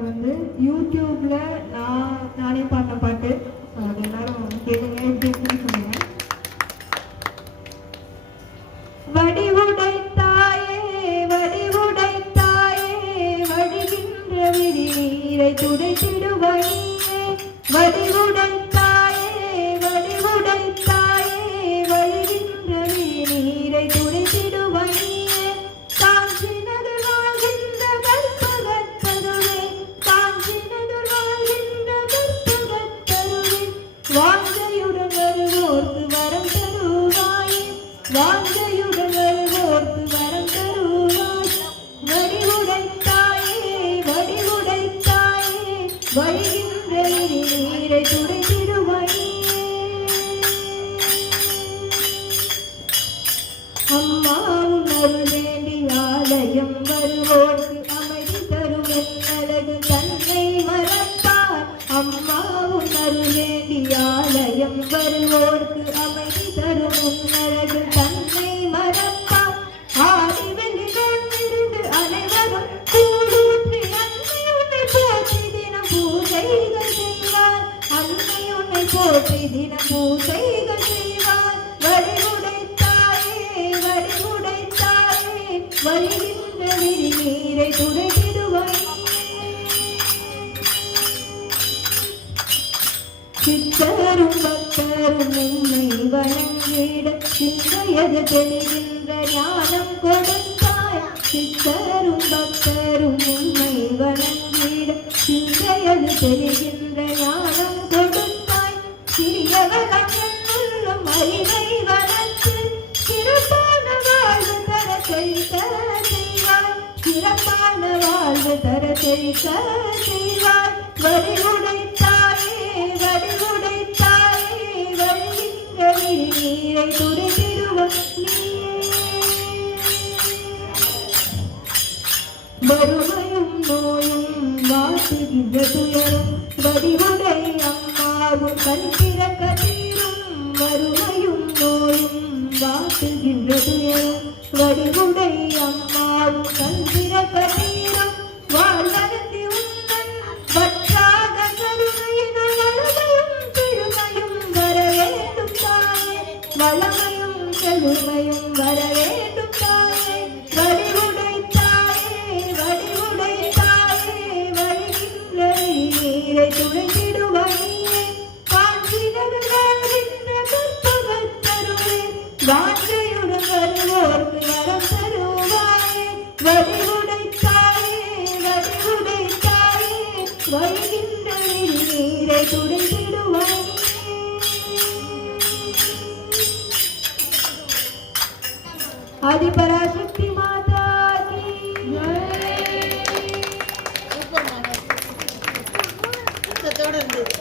பாட்டு வந்து யூடியூப்ல நானே பாடின பாட்டு. அது எல்லாரும் கேளுங்க, எப்படி இருக்குன்னு சொல்லுங்க. வடிவுடை தாயே வடிவுடை தாயே வடிகின்ற விழி நீரை துடைத்திடுவழியே. வடிவுடை தாயே வடிவுடை தாயே வழிகின்ற விழி நீரை துடைத்திடுவழியே. காஞ்சினது வாழ்கின்ற கற்பகத்தருவே காஞ்சினது வாழ்கின்ற கற்பகத்தருவே வாஞ்சையுடன் வருவோர்க்கு வரம் தருவாயே. வாஞ்சையுடன் வருவோர்க்கு வரம் தருவாய். வடிவுடை தாயே வடிவுடை தாயே வழிகின்ற நீரை துடைத்திடுவாயே. அம்மாவும் அருள் வேண்டி ஆலயம் வருவோர்க்கு அமைதி தரும் அழகு தன்னை மறப்பார். அம்மாவும் அருள் வேண்டி ஆலயம் வருவோர்க்கு அமைதி தரும் அழகு தன்னை மறப்பார். ஆதிவெளி கொண்டிருந்து அனைவரும் கூடூற்றி அன்னை உன்னை போற்றி தினம் பூஜைகள் செய்வார். அன்னை உன்னை போற்றி தினம் பூஜைகள் செய்வார். வடிவுடை தாயே வடிவுடை தாயே வருகின்ற விழி நீரை துடைத்திடுவாய். சித்தரும் பக்தரும் உன்னை வணங்கிட சிந்தையது தெளிகின்ற ஞானம் கொடுத்தாய். சித்தரும் பக்தரும் உன்னை வணங்கிட சிந்தையது தெளிகின்ற ஞானம் கொடுத்தாய். சிறியவர்கள் என்னுள்ளும் அறிவை வளர்த்து சிறப்பான வாழ்வு தர செழிக்க செய்வாய். சிறப்பான வாழ்வு தர செழிக்க செய்வாய். வடிவுடை தாயே வடிவுடை தாயே வருகின்ற நீரை துடைத்திடுவாய். வறுமையும் நோயும் வாட்டுகின்ற துயரும் வடிவுடை அம்மாவும் கண் திறக்க தீரும். வறுமையும் நோயும் வாட்டுகின்ற துயரும் வடிவுடை அம்மாவும் கண் திறக்க தீரும். வாழ்வதற்கு உந்தன் வற்றாத கருணையினுள் வளமையும் பெருமையும் வர வேண்டும் தாயே. வளமையும் பெருமையும் வர வேண்டும் தாயே. வடிவுடை தாயே வடிவுடை தாயே வருகின்ற நீரை துடைத்திடுவாயே. காஞ்சினது வாழ்கின்ற கற்பகத்தருவே வாஞ்சையுடன் வருவோர்க்கு வரம் தருவாயே. வடிவுடை தாயே வடிவுடை தாயே வருகின்ற நீரை துடைத்திடுவாயே. ஆதிபராசக்தி மாதா கி ஜெய்.